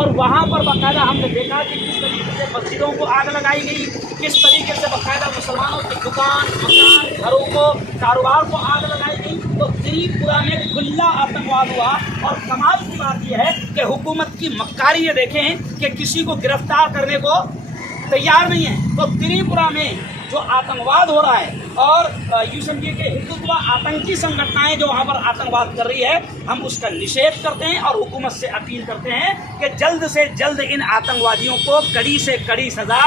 اور وہاں پر باقاعدہ ہم نے دیکھا کہ کس طریقے سے مسجدوں کو آگ لگائی گئی، کس طریقے سے باقاعدہ مسلمانوں کی دکان مکان گھروں کو کاروبار کو آگ لگائی گئی۔ تو تریپورہ میں کھلا آتنکواد ہوا، اور کمال کی بات یہ ہے کہ حکومت کی مکاری یہ دیکھیں کہ کسی کو گرفتار کرنے کو تیار نہیں ہے۔ تو تریپورہ میں جو آتنکواد ہو رہا ہے، اور یوں سمجھیے کہ ہندوتوا آتنکی سنگھٹنائیں جو وہاں پر آتنکواد کر رہی ہے، ہم اس کا نشید کرتے ہیں اور حکومت سے اپیل کرتے ہیں کہ جلد سے جلد ان آتنکوادیوں کو کڑی سے کڑی سزا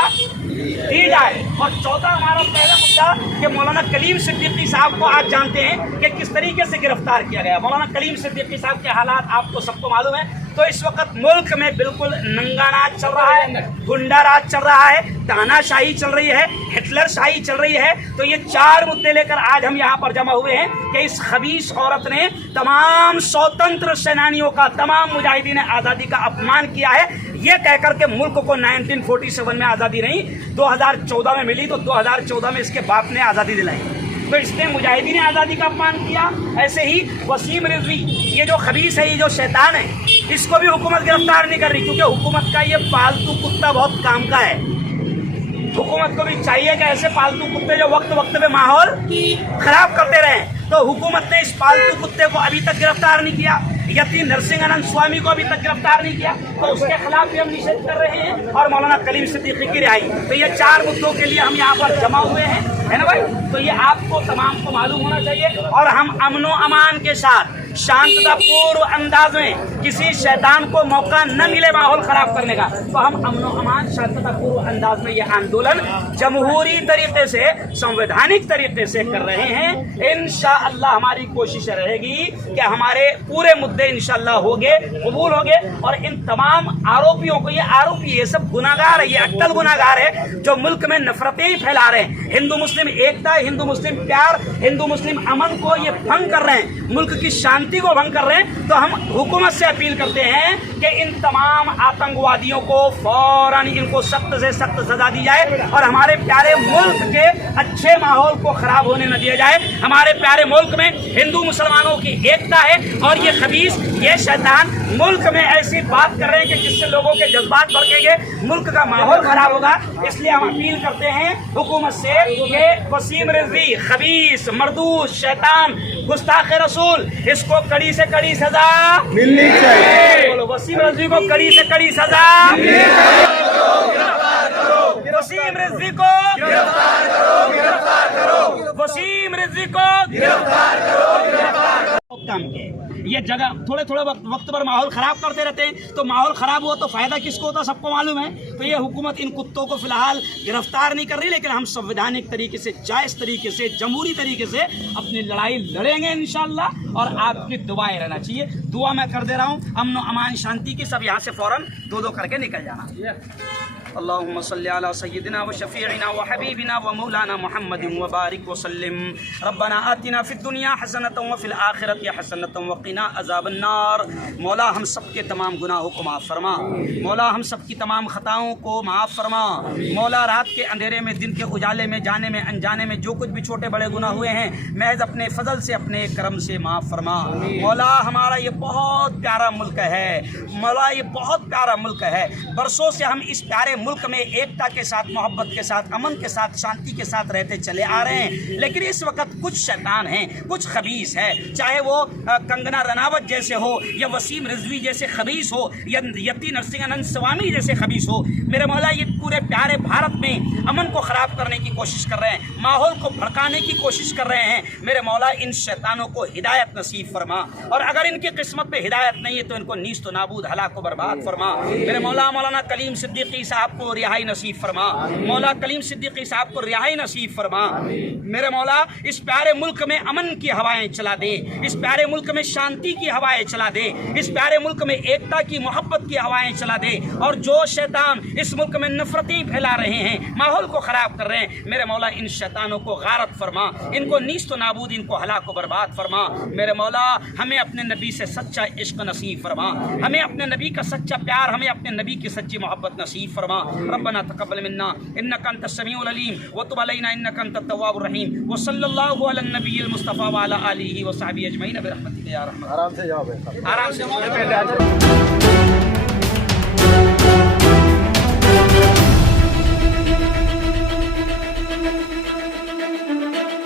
دی جائے۔ اور چوتھا ہمارا پہلا مدعا کہ مولانا کلیم صدیقی صاحب کو آپ جانتے ہیں کہ کس طریقے سے گرفتار کیا گیا۔ مولانا کلیم صدیقی صاحب کے حالات آپ کو سب کو معلوم ہے۔ تو اس وقت ملک میں بالکل ننگا راج چل رہا ہے، گنڈا راج چل رہا ہے، تانا شاہی چل رہی ہے، ہٹلر شاہی چل رہی ہے۔ تو یہ 4 مدعے لے کر آج ہم یہاں پر جمع ہوئے ہیں کہ اس خبیث عورت نے تمام سوتنتر سینانیوں کا، تمام مجاہدین آزادی کا اپمان کیا ہے، یہ کہہ کر کے ملک کو 1947 میں آزادی نہیں 2014 میں ملی، تو 2014 میں اس کے باپ نے آزادی دلائی، تو اس نے مجاہدین آزادی کا اپمان کیا۔ ایسے ہی وسیم رضوی، یہ جو خبیث ہے، یہ جو شیطان ہے، اس کو بھی حکومت گرفتار نہیں کر رہی، کیونکہ حکومت کا یہ پالتو کتا بہت کام کا ہے۔ حکومت کو بھی چاہیے کہ ایسے پالتو کتے جو وقت وقت پہ ماحول خراب کرتے رہیں، تو حکومت نے اس پالتو کتے کو ابھی تک گرفتار نہیں کیا، یتی نرسنگ انند سوامی کو ابھی تک گرفتار نہیں کیا، تو اس کے خلاف بھی ہم نشید کر رہے ہیں، اور مولانا کلیم صدیقی کی رہائی۔ تو یہ 4 مدعوں کے لیے ہم یہاں پر جمع ہوئے ہیں، ہے نا بھائی؟ تو یہ آپ کو تمام کو معلوم ہونا چاہیے، اور ہم امن و امان کے ساتھ شانتتا پورو انداز میں کسی شیطان کو موقع نہ ملے ماحول خراب کرنے کا، تو ہم امن و امان شانتتا پورو انداز میں یہ آندولن جمہوری طریقے سے، سنویدھانک طریقے سے کر رہے ہیں۔ انشاءاللہ ہماری کوشش رہے گی کہ ہمارے پورے مدعے انشاءاللہ ہوگے، قبول ہوگے، اور ان تمام آروپیوں کو، یہ آروپی یہ سب گناہگار ہے، یہ اٹل گناہگار ہے جو ملک میں نفرتیں ہی پھیلا رہے ہیں، ہندو مسلم ایکتا، ہندو مسلم پیار، ہندو مسلم امن کو یہ بھنگ کر رہے ہیں، ملک کی شانتی کو بھنگ کر رہے ہیں۔ تو ہم حکومت سے اپیل کرتے ہیں کہ ان تمام آتنکوادیوں کو فوراً ان کو سخت سے سخت سزا دی جائے، اور ہمارے پیارے ملک کے اچھے ماحول کو خراب ہونے نہ دیا جائے۔ ہمارے پیارے ملک میں ہندو مسلمانوں کی ایکتا ہے، اور یہ خبیث، یہ شیطان ملک میں ایسی بات کر رہے ہیں کہ جس سے لوگوں کے جذبات بھڑکیں گے، ملک کا ماحول خراب ہوگا۔ اس لیے ہم اپیل کرتے ہیں حکومت سے کہ وسیم رضوی، خبیث، مردود، شیطان، گستاخ رسول، اس کو کڑی سے کڑی سزا ملنی چاہیے۔ بولو وسیم رضوی کو کڑی سے کڑی سزا، وسیم رضوی کو گرفتار کرو، وسیم رضوی کو گرفتار کرو۔ کام کیا یہ جگہ تھوڑے وقت پر ماحول خراب کرتے رہتے ہیں، تو ماحول خراب ہوا تو فائدہ کس کو ہوتا سب کو معلوم ہے۔ تو یہ حکومت ان کتوں کو فی الحال گرفتار نہیں کر رہی، لیکن ہم سنویدھانک طریقے سے، جائز طریقے سے، جمہوری طریقے سے اپنی لڑائی لڑیں گے انشاءاللہ، اور آپ کی دعائیں رہنا چاہیے۔ دعا میں کر دے رہا ہوں، امن و امان شانتی کی، سب یہاں سے فوراً 2 کر کے نکل جانا۔ اللهم صل على سيدنا وشفيعنا وحبيبنا ومولانا محمد وبارك وسلم. ربنا آتنا في الدنيا حسنة وفي الآخرة حسنة وقنا عذاب النار. مولا ہم سب کے تمام گناہوں کو معاف فرما، مولا ہم سب کی تمام خطاؤں کو معاف فرما، مولا رات کے اندھیرے میں، دن کے اجالے میں، جانے میں انجانے میں جو کچھ بھی چھوٹے بڑے گناہ ہوئے ہیں، محض اپنے فضل سے، اپنے کرم سے معاف فرما۔ مولا ہمارا یہ بہت پیارا ملک ہے، مولا یہ بہت پیارا ملک ہے، برسوں سے ہم اس پیارے ملک میں ایکتا کے ساتھ، محبت کے ساتھ، امن کے ساتھ، شانتی کے ساتھ رہتے چلے آ رہے ہیں، لیکن اس وقت کچھ شیطان ہیں، کچھ خبیث ہیں، چاہے وہ کنگنا رناوت جیسے ہو، یا وسیم رضوی جیسے خبیث ہو، یا یتی نرسنگ انند سوامی جیسے خبیث ہو۔ میرے مولا یہ پورے پیارے بھارت میں امن کو خراب کرنے کی کوشش کر رہے ہیں، ماحول کو بھڑکانے کی کوشش کر رہے ہیں۔ میرے مولا ان شیطانوں کو ہدایت نصیب فرما، اور اگر ان کی قسمت پہ ہدایت نہیں ہے تو ان کو نیست و نابود، ہلاک و برباد فرما۔ میرے مولا مولانا کلیم صدیقی صاحب کو رہائی نصیب فرما، مولا کلیم صدیقی صاحب کو رہائی نصیب فرما۔ میرے مولا اس پیارے ملک میں امن کی ہوائیں چلا دے، اس پیارے ملک میں شانتی کی ہوائیں چلا دے، اس پیارے ملک میں ایکتا کی، محبت کی ہوائیں چلا دے، اور جو شیطان اس ملک میں نفرتیں پھیلا رہے ہیں، ماحول کو خراب کر رہے ہیں، میرے مولا ان شیطانوں کو غارت فرما، ان کو نیست و نابود، ان کو ہلاک و برباد فرما۔ میرے مولا ہمیں اپنے نبی سے سچا عشق نصیب فرما، ہمیں اپنے نبی کا سچا پیار، ہمیں اپنے نبی کی سچی محبت نصیب فرما۔ ربنا تقبل منا انك انت السميع العليم وتب علينا انك انت التواب الرحيم، وصلى الله على النبي المصطفى وعلى اله وصحبه اجمعين برحمتك يا رحمن۔ آرام سے جواب ہے، آرام سے